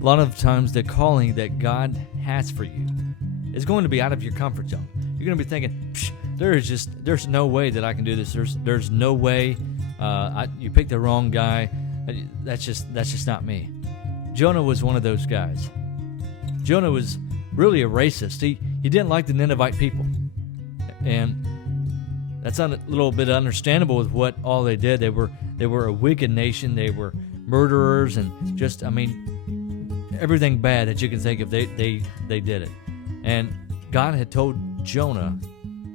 A lot of times the calling that God has for you is going to be out of your comfort zone. You're going to be thinking, there's no way that I can do this. There's no way. You picked the wrong guy. That's just not me. Jonah was one of those guys. Jonah was really a racist. He didn't like the Ninevite people, and that's a little bit understandable with what all they did. They were a wicked nation. They were murderers and everything bad that you can think of. They did it, and God had told Jonah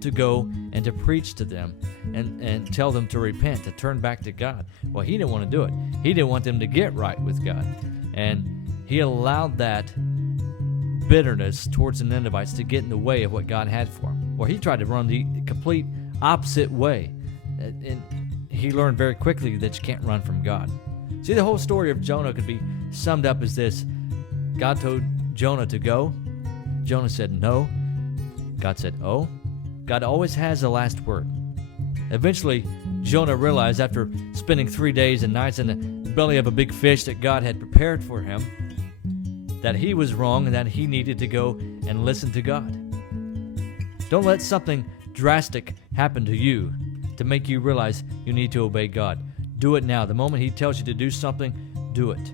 to go and to preach to them and tell them to repent, to turn back to God. Well, he didn't want to do it. He didn't want them to get right with God, and he allowed that bitterness towards the Ninevites to get in the way of what God had for him. Well, he tried to run the complete opposite way, and he learned very quickly that you can't run from God. See, the whole story of Jonah could be summed up as this. God told Jonah to go. Jonah said no. God said, oh. God always has the last word. Eventually, Jonah realized after spending 3 days and nights in the belly of a big fish that God had prepared for him, that he was wrong and that he needed to go and listen to God. Don't let something drastic happen to you to make you realize you need to obey God. Do it now. The moment he tells you to do something, do it.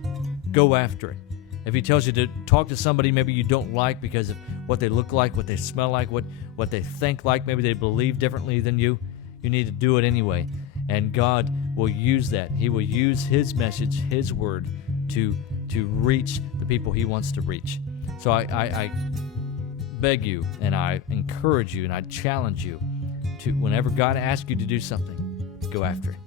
Go after it. If he tells you to talk to somebody maybe you don't like because of what they look like, what they smell like, what they think like, maybe they believe differently than you need to do it anyway. And God will use that. He will use his message, his word, to reach the people he wants to reach. So I beg you, and I encourage you, and I challenge you to, whenever God asks you to do something, go after it.